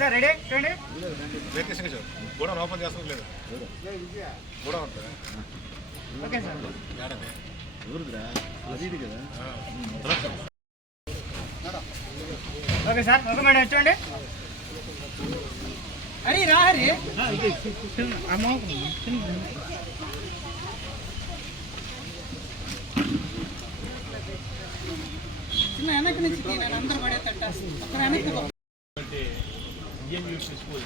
Sir ready చూడండి కూడా open చేస్తాం లేదు కూడా ఉంటుంది okay sir okay sir okay madam చూడండి అరే రా హరి చిన్న వెనక్కి నుంచి నేను అందరూ పడేటట్టు అక్కడ వెనక్కి యూపీ స్కూల్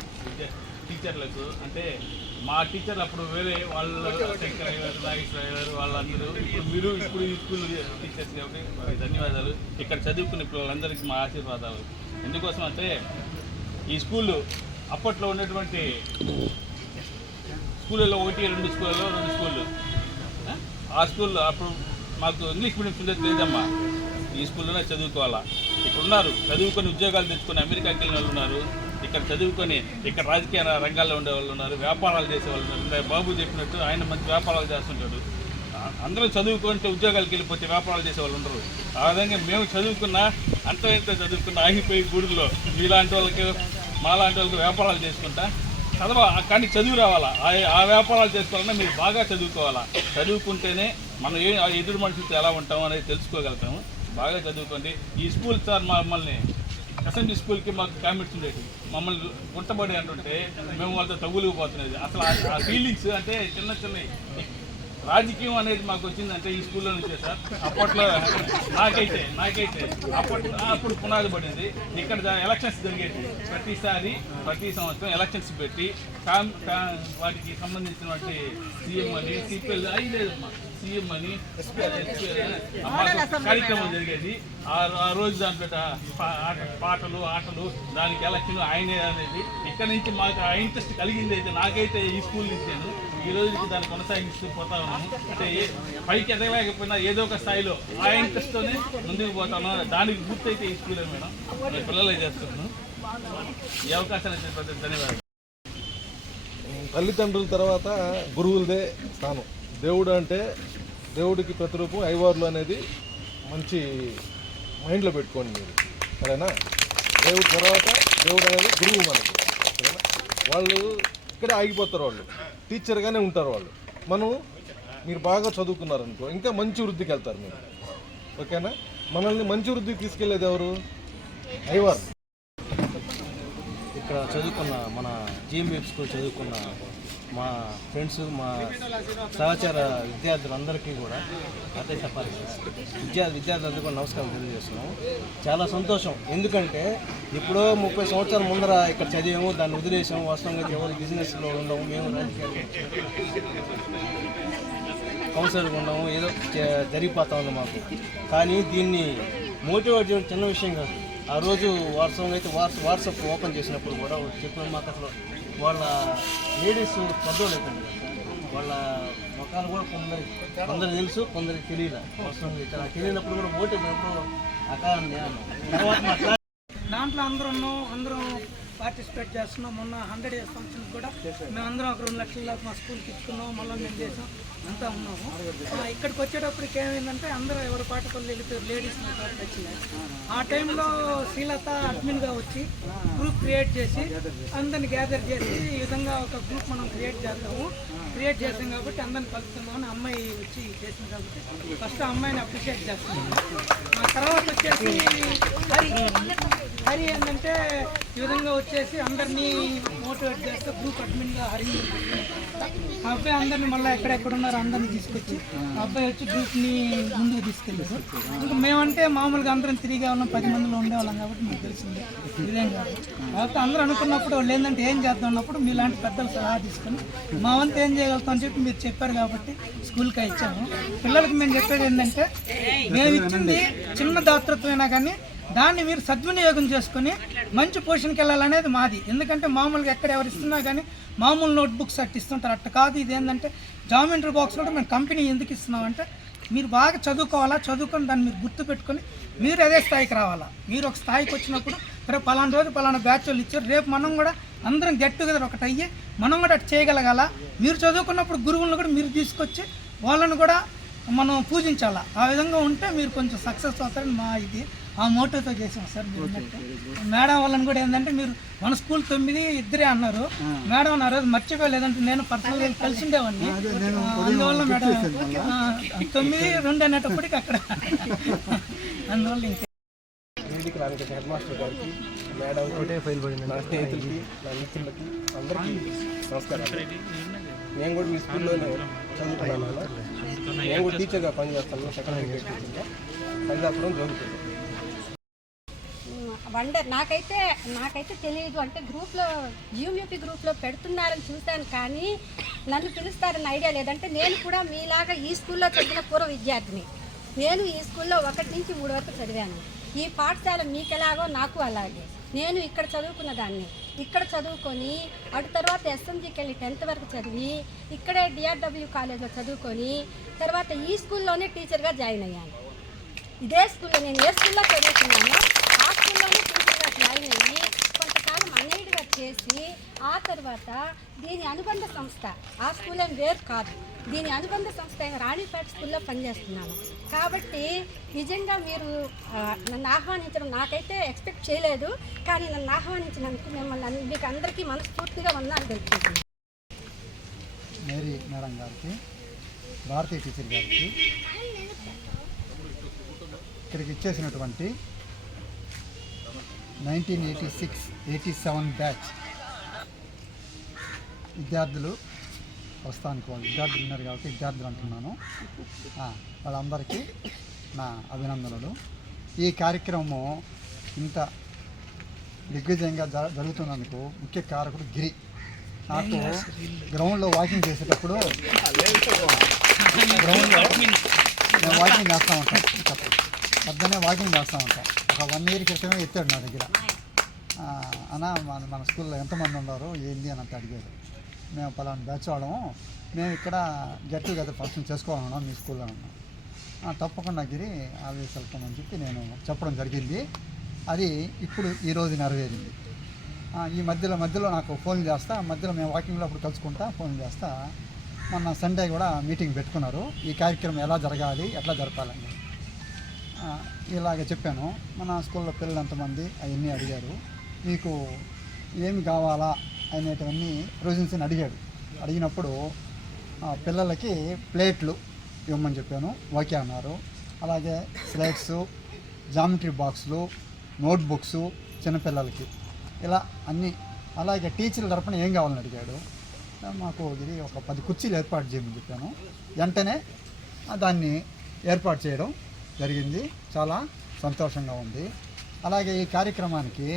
టీచర్లకు అంటే మా టీచర్లు అప్పుడు వేరే వాళ్ళు శంకరయ్య గారు నాగేశ్వరయ్య గారు వాళ్ళందరూ ఇప్పుడు ఈ స్కూల్ టీచర్స్ కాబట్టి వారికి ధన్యవాదాలు. ఇక్కడ చదువుకునే పిల్లలందరికీ మా ఆశీర్వాదాలు. ఎందుకోసం అంటే ఈ స్కూళ్ళు అప్పట్లో ఉన్నటువంటి స్కూళ్ళలో 1-2 స్కూళ్ళలో 2 స్కూళ్ళు ఆ స్కూల్లో అప్పుడు మాకు ఇంగ్లీష్ మీడియం పిల్లలు లేదమ్మా. ఈ స్కూల్లోనే చదువుకోవాలా. ఇక్కడ ఉన్నారు చదువుకొని ఉద్యోగాలు తెచ్చుకొని అమెరికాకి వెళ్ళిన వాళ్ళు ఉన్నారు. ఇక్కడ చదువుకొని ఇక్కడ రాజకీయ రంగాల్లో ఉండే వాళ్ళు ఉన్నారు, వ్యాపారాలు చేసే వాళ్ళు ఉన్నారు. బాబు చెప్పినట్టు ఆయన మంచి వ్యాపారాలు చేస్తుంటాడు. అందరూ చదువుకుంటే ఉద్యోగాలకు వెళ్ళిపోతే వ్యాపారాలు చేసే వాళ్ళు ఉండరు. ఆ విధంగా మేము చదువుకున్న అంత చదువుకున్న ఆగిపోయి గుడిలో మీలాంటి వాళ్ళకి మాలాంటి వాళ్ళకి వ్యాపారాలు చేసుకుంటా కానీ చదువు రావాలా. ఆ వ్యాపారాలు చేసుకోవాలన్నా మీరు బాగా చదువుకోవాలా. చదువుకుంటేనే మనం ఎదురు మనుషులతో ఎలా ఉంటామో అనేది తెలుసుకోగలుగుతాము. బాగా చదువుకోండి. ఈ స్కూల్ సార్ మమ్మల్ని అసెంబ్లీ స్కూల్కి మాకు కామెంట్స్ ఉండేది. మమ్మల్ని గుట్టబడి అంటుంటే మేము వాళ్ళతో తగులుకుపోతున్నది. అసలు ఆ ఫీలింగ్స్ అంటే చిన్న రాజకీయం అనేది మాకు వచ్చిందంటే ఈ స్కూల్లో నుంచే సార్. అప్పట్లో నాకైతే అప్పుడు పునాది పడింది. ఇక్కడ ఎలక్షన్స్ జరిగేది ప్రతి సంవత్సరం ఎలక్షన్స్ పెట్టి వాటికి సంబంధించినటువంటి సీఎం అని సిపిఎల్ అయ్యేదమ్మా సీఎం అని కార్యక్రమం జరిగేది. ఆ రోజు దాంట్లో పాటలు ఆటలు దానికి ఎలక్షన్ ఆయనే అనేది ఇక్కడ నుంచి మాకు ఆ ఇంట్రెస్ట్ కలిగింది. అయితే నాకైతే ఈ స్కూల్ నుంచాను ఈ రోజుకి దాన్ని కొనసాగిస్తూ పోతా ఉన్నాము. అంటే పైకి ఎదగలేకపోయినా ఏదో ఒక స్థాయిలో ఆ ఇంట్రెస్ట్తోనే ముందుకు పోతా ఉన్నాను. దానికి గుర్తయితే ఈ స్కూలే మేడం. నేను పిల్లలే చేస్తున్నాను. ఈ అవకాశాన్ని ఇచ్చిన ధన్యవాదాలు. తల్లిదండ్రుల తర్వాత గురువులదే స్థానం. దేవుడు అంటే దేవుడికి ప్రతిరూపం ఐవార్లు అనేది మంచి మైండ్లో పెట్టుకోండి మీరు, సరేనా? దేవుడి తర్వాత దేవుడు అనేది గురువు మనకి, సరేనా? వాళ్ళు ఇక్కడే ఆగిపోతారు, వాళ్ళు టీచర్గానే ఉంటారు వాళ్ళు. మీరు బాగా చదువుకున్నారనుకో ఇంకా మంచి వృద్ధికి వెళ్తారు మీరు, ఓకేనా? మనల్ని మంచి వృద్ధికి తీసుకెళ్లేది ఎవరు? ఐవార్. ఇక్కడ చదువుకున్న మన జిఎంబీఎఫ్ స్కూల్ చదువుకున్న మా ఫ్రెండ్స్, మా సహచార విద్యార్థులందరికీ కూడా అదే చెప్పాలి. విద్యార్థులందరూ కూడా నమస్కారం తెలియజేస్తున్నాము. చాలా సంతోషం. ఎందుకంటే ఇప్పుడు 30 సంవత్సరాల ముందర ఇక్కడ చదివాము, దాన్ని వదిలేసాము. వాస్తవంగా ఎవరు బిజినెస్లో ఉండము, మేము రాజకీయాలు కౌన్సిలర్గా ఉండము, ఏదో జరిగిపోతా ఉంది మాకు. కానీ దీన్ని మోటివేట్ చేయడం చిన్న విషయం కాదు. ఆ రోజు వాట్సాప్ అయితే వాట్సాప్ ఓపెన్ చేసినప్పుడు కూడా చెప్పిన మాకు అసలు వాళ్ళ లేడీస్ పెద్దోళ్ళైపోయింది. వాళ్ళ ముఖాలు కూడా కొందరు తెలుసు, కొందరికి తెలియదు. వాస్తవంగా ఇక్కడ తెలియనప్పుడు కూడా ఓటు తర్వాత దాంట్లో అందరం పార్టిసిపేట్ చేస్తున్నాం. మొన్న 100 years ఫంక్షన్ కూడా మేమందరం ఒక 2 లక్షల దాకా మా స్కూల్కి ఇచ్చుకున్నాం, మళ్ళీ మేము చేసాం, అంతా ఉన్నాము. ఇక్కడికి వచ్చేటప్పటికి ఏమైందంటే అందరూ ఎవరి పాటపల్లి వెళ్ళిపోయారు, లేడీస్ వచ్చినాయి. ఆ టైంలో శ్రీలత అడ్మిన్గా వచ్చి గ్రూప్ క్రియేట్ చేసి అందరిని గ్యాదర్ చేసి ఈ విధంగా ఒక గ్రూప్ మనం క్రియేట్ చేసాం కాబట్టి అందరిని కలుపుతున్నామని అమ్మాయి వచ్చి చేసింది కాబట్టి ఫస్ట్ ఆ అమ్మాయిని అప్రిషియేట్ చేస్తున్నాము. ఆ తర్వాత వచ్చేసి హరి ఏంటంటే ఈ విధంగా వచ్చేసి అందరినీ మోటివేట్ చేస్తే గ్రూప్ అడ్మిన్గా హరి ఆ అబ్బాయి అందరినీ మళ్ళీ ఎక్కడెక్కడ ఉన్నారో అందరినీ తీసుకొచ్చి ఆ అబ్బాయి వచ్చి గ్రూప్ని ముందుకు తీసుకెళ్ళారు. ఇంకా మేమంటే మామూలుగా అందరం తిరిగే వాళ్ళం, 10 మందిలో ఉండేవాళ్ళం కాబట్టి మీకు తెలిసింది ఇదేం కాదు. కాబట్టి అందరూ అనుకున్నప్పుడు వాళ్ళు ఏంటంటే ఏం చేద్దాం అన్నప్పుడు మీలాంటి పెద్దలు సలహా తీసుకొని మా వంతు ఏం చేయగలుగుతాం అని చెప్పి మీరు చెప్పారు కాబట్టి స్కూల్కి ఇచ్చాము. పిల్లలకి మేము చెప్పేది ఏంటంటే మేము ఇచ్చింది చిన్న దాతృత్వమైనా కానీ దాన్ని మీరు సద్వినియోగం చేసుకుని మంచి పొజిషన్కి వెళ్ళాలనేది మాది. ఎందుకంటే మామూలుగా ఎక్కడ ఎవరు ఇస్తున్నా కానీ మామూలు నోట్బుక్స్ అట్టు ఇస్తుంటారు, అట్ట కాదు. ఇది ఏంటంటే జామెట్రీ బాక్స్ కూడా మేము కంపెనీ ఎందుకు ఇస్తున్నామంటే మీరు బాగా చదువుకోవాలా, చదువుకొని దాన్ని మీరు గుర్తుపెట్టుకొని మీరు అదే స్థాయికి రావాలా. మీరు ఒక స్థాయికి వచ్చినప్పుడు రేపు పలానా రోజు పలానా బ్యాచ్ వాళ్ళు ఇచ్చారు, రేపు మనం కూడా అందరం గెట్ టుగెదర్ ఒకటి అయ్యి మనం కూడా అటు చేయగలగాల. మీరు చదువుకున్నప్పుడు గురువులను కూడా మీరు తీసుకొచ్చి వాళ్ళను కూడా మనం పూజించాలా. ఆ విధంగా ఉంటే మీరు కొంచెం సక్సెస్ అవుతారని మా ఇది ఆ మోటోతో చేసాం సార్. మీరు ఉన్నట్టు మేడం వాళ్ళని కూడా ఏంటంటే మీరు మన స్కూల్ 9 ఇద్దరే అన్నారు, మేడం ఆ రోజు మర్చిపోలేదంటే నేను పర్సనల్గా కలిసి ఉండేవాడిని. అందువల్ల మేడం 9-2 అనేటప్పటికి అక్కడ అందువల్ల ఇంకా వేదిక రానికి హెడ్ మాస్టర్ గారికి, మేడం, నా స్నేహితులకి, నా మిత్రులకి అందరికీ నమస్కారాలు. నేను కూడా మీ స్కూల్లోనే చదువుకున్నాను. నేను కూడా టీచర్గా పనిచేస్తాను, సెకండరీ గ్రేడ్ టీచర్గా పనిచేస్తడం జరుగుతుంది. వండర్ నాకైతే తెలియదు. అంటే గ్రూప్లో జియోమెట్రీ గ్రూప్లో పెడుతున్నారని చూశాను కానీ నన్ను పిలుస్తారని ఐడియా లేదంటే నేను కూడా మీలాగా ఈ స్కూల్లో చదివిన పూర్వ విద్యార్థిని. నేను ఈ స్కూల్లో 1 నుంచి 3 వరకు చదివాను. ఈ పాఠశాల మీకు ఎలాగో నాకు అలాగే. నేను ఇక్కడ చదువుకున్న దాన్ని, ఇక్కడ చదువుకొని అటు తర్వాత ఎస్ఎంజీకి వెళ్ళి 10th వరకు చదివి ఇక్కడే డిఆర్డబ్ల్యూ కాలేజ్లో చదువుకొని తర్వాత ఈ స్కూల్లోనే టీచర్గా జాయిన్ అయ్యాను. ఇదే స్కూల్లో నేను ఏ స్కూల్లో చదువుకున్నానో ఆ స్కూల్లోనే టీచర్గా జాయిన్ అయ్యి కొంతకాలం అన్ఎయిడ్గా చేసి ఆ తర్వాత దీని అనుబంధ సంస్థ, ఆ స్కూల్ ఏం వేరు కాదు, దీని అనుబంధ సంస్థ అయిన రాణిపేట స్కూల్లో పనిచేస్తున్నాను. కాబట్టి నిజంగా మీరు నన్ను ఆహ్వానించడం నాకైతే ఎక్స్పెక్ట్ చేయలేదు, కానీ నన్ను ఆహ్వానించినందుకు మిమ్మల్ని మీకు అందరికీ మనస్ఫూర్తిగా వందనాలు తెలుపుతున్నాను. మేరీ మేడం గారికి, భారతీయ టీచర్ గారికి, ఇక్కడికి ఇచ్చేసినటువంటి 1986-87 బ్యాచ్ విద్యార్థులు, ప్రస్తుతానికి వాళ్ళు విద్యార్థులు ఉన్నారు కాబట్టి విద్యార్థులు అంటున్నాను, వాళ్ళందరికీ నా అభినందనలు. ఈ కార్యక్రమం ఇంత దిగ్విజయంగా జరుగుతున్నందుకు ముఖ్య కారకుడు గిరి. నాకు గ్రౌండ్లో వాకింగ్ చేసేటప్పుడు గ్రౌండ్లో నేను వాకింగ్ చేస్తూ ఉంటాను, పొద్దున్నే వాకింగ్ చేస్తూ ఉంటాను. ఒక 1 year క్రితమే ఎత్తాడు నా దగ్గర, అన్న మన స్కూల్లో ఎంతమంది ఉన్నారు ఏంది అని అంత అడిగారు. మేము పలానా బ్యాచ్ వాడము, మేము ఇక్కడ గెట్ టుగెదర్ ఫంక్షన్ చేసుకోవాలన్నాం మీ స్కూల్లో ఉన్నాం. తప్పకుండా గిరి ఆల్వేస్ వెల్కమ్ అని చెప్పి నేను చెప్పడం జరిగింది. అది ఇప్పుడు ఈరోజు నెరవేరింది. ఈ మధ్యలో నాకు ఫోన్ చేస్తా, మధ్యలో మేము వాకింగ్లో అప్పుడు కలుసుకుంటా ఫోన్ చేస్తా. మొన్న సండే కూడా మీటింగ్ పెట్టుకున్నారు, ఈ కార్యక్రమం ఎలా జరగాలి, ఎట్లా జరపాలని. ఇలాగ చెప్పాను. మన స్కూల్లో పిల్లలు ఎంతమంది అవన్నీ అడిగారు. మీకు ఏమి కావాలా అనేటివన్నీ ప్రొవిజన్స్ అడిగాడు. అడిగినప్పుడు పిల్లలకి ప్లేట్లు ఇవ్వమని చెప్పాను, ఓకే అన్నారు. అలాగే స్లేట్స్, జామెట్రీ బాక్సులు, నోట్బుక్స్ చిన్నపిల్లలకి ఇలా అన్నీ. అలాగే టీచర్ల తరపున ఏం కావాలని అడిగాడు. మాకు ఇది ఒక 10 కుర్చీలు ఏర్పాటు చేయమని చెప్పాను. వెంటనే దాన్ని ఏర్పాటు చేయడం జరిగింది. చాలా సంతోషంగా ఉంది. అలాగే ఈ కార్యక్రమానికి